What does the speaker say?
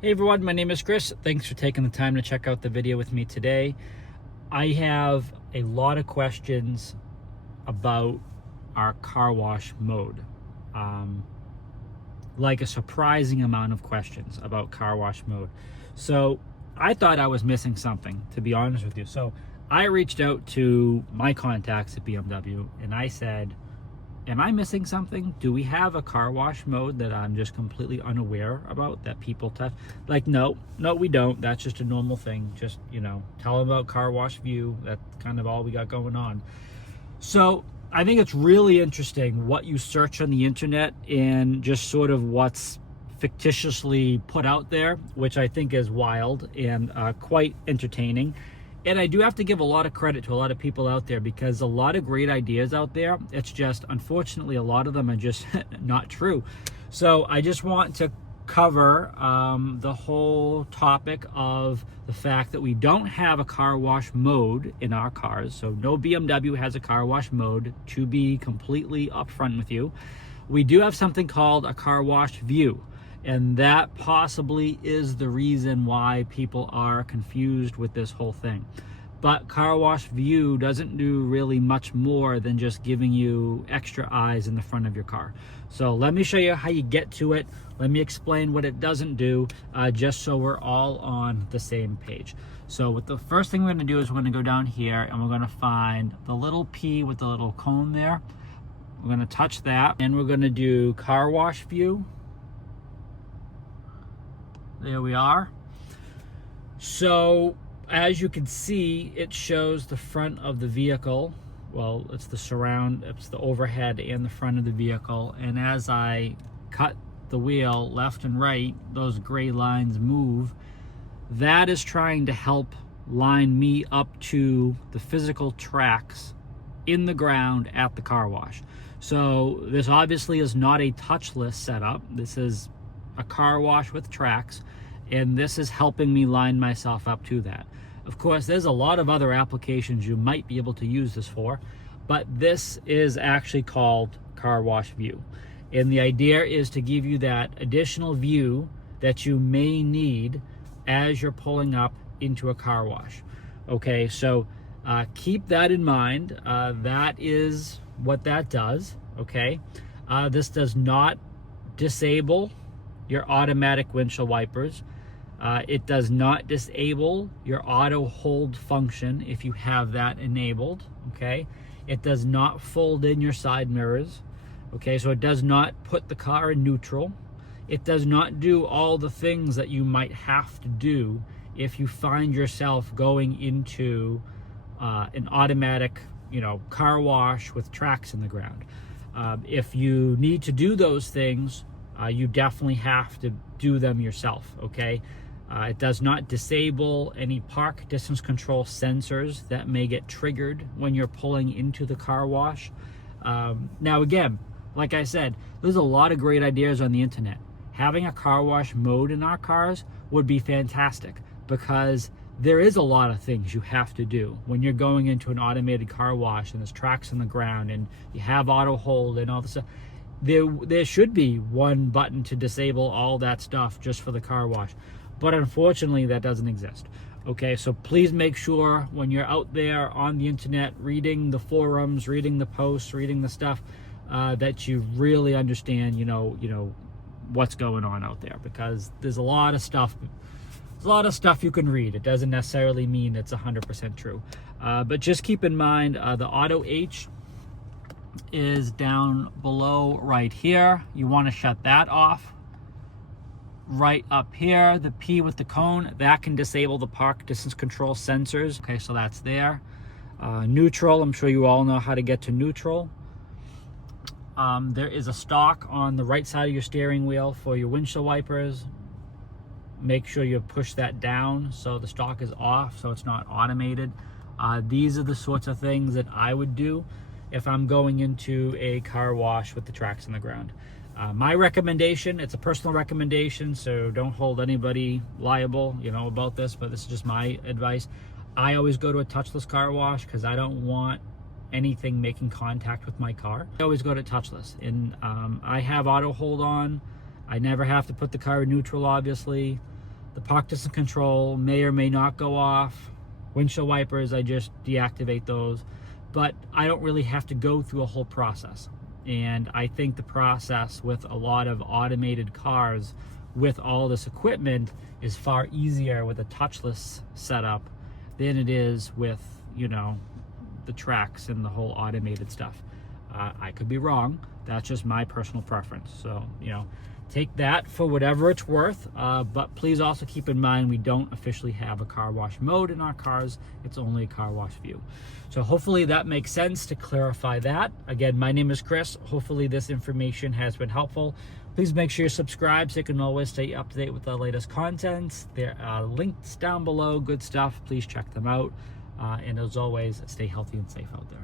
Hey everyone, my name is Chris. Thanks for taking the time to check out the video with me today. I have a lot of questions about our car wash mode. Like a surprising amount of questions about car wash mode. So I thought I was missing something, to be honest with you. So I reached out to my contacts at BMW and I said, am I missing something? Do we have a car wash mode that I'm just completely unaware about that people touch? Like, no, we don't. That's just a normal thing. Just, tell them about Car Wash View. That's kind of all we got going on. So I think it's really interesting what you search on the internet and just sort of what's fictitiously put out there, which I think is wild and quite entertaining. And I do have to give a lot of credit to a lot of people out there because a lot of great ideas out there. It's just, unfortunately, a lot of them are just not true. So I just want to cover the whole topic of the fact that we don't have a car wash mode in our cars. So no BMW has a car wash mode, to be completely upfront with you. We do have something called a car wash view. And that possibly is the reason why people are confused with this whole thing. But Car Wash View doesn't do really much more than just giving you extra eyes in the front of your car. So let me show you how you get to it. Let me explain what it doesn't do, just so we're all on the same page. So what the first thing we're gonna do is we're gonna go down here and we're gonna find the little P with the little cone there. We're gonna touch that and we're gonna do Car Wash View. There we are. So as you can see, it shows the front of the vehicle. Well, it's the surround, it's the overhead and the front of the vehicle. And as I cut the wheel left and right, those gray lines move. That is trying to help line me up to the physical tracks in the ground at the car wash. So this obviously is not a touchless setup. This is a car wash with tracks, and this is helping me line myself up to that. Of course, there's a lot of other applications you might be able to use this for, but this is actually called Car Wash View. And the idea is to give you that additional view that you may need as you're pulling up into a car wash. Okay, so keep that in mind. That is what that does, okay? This does not disable your automatic windshield wipers. It does not disable your auto hold function if you have that enabled, okay? It does not fold in your side mirrors, okay? So it does not put the car in neutral. It does not do all the things that you might have to do if you find yourself going into an automatic, car wash with tracks in the ground. If you need to do those things, you definitely have to do them yourself, okay? It does not disable any park distance control sensors that may get triggered when you're pulling into the car wash. Now again, like I said, there's a lot of great ideas on the internet. Having a car wash mode in our cars would be fantastic because there is a lot of things you have to do when you're going into an automated car wash and there's tracks on the ground and you have auto hold and all this stuff. There should be one button to disable all that stuff just for the car wash, but unfortunately that doesn't exist. Okay, so please make sure when you're out there on the internet reading the forums, reading the posts, reading the stuff, that you really understand what's going on out there, because there's a lot of stuff you can read. It doesn't necessarily mean it's 100% true, but just keep in mind the auto H is down below right here. You want to shut that off. Right up here, the P with the cone, that can disable the park distance control sensors. Okay, so that's there. Neutral, I'm sure you all know how to get to neutral. There is a stalk on the right side of your steering wheel for your windshield wipers. Make sure you push that down so the stalk is off, so it's not automated. These are the sorts of things that I would do if I'm going into a car wash with the tracks in the ground. My recommendation, it's a personal recommendation, so don't hold anybody liable, about this, but this is just my advice. I always go to a touchless car wash because I don't want anything making contact with my car, I always go to touchless. And I have auto hold on. I never have to put the car in neutral, obviously. The park distance control may or may not go off. Windshield wipers, I just deactivate those. But I don't really have to go through a whole process. And I think the process with a lot of automated cars with all this equipment is far easier with a touchless setup than it is with, you know, the tracks and the whole automated stuff. I could be wrong. That's just my personal preference. So, you know, take that for whatever it's worth. But please also keep in mind, we don't officially have a car wash mode in our cars. It's only a car wash view. So hopefully that makes sense to clarify that. Again, my name is Chris. Hopefully this information has been helpful. Please make sure you subscribe so you can always stay up to date with the latest content. There are links down below, good stuff. Please check them out. And as always, stay healthy and safe out there.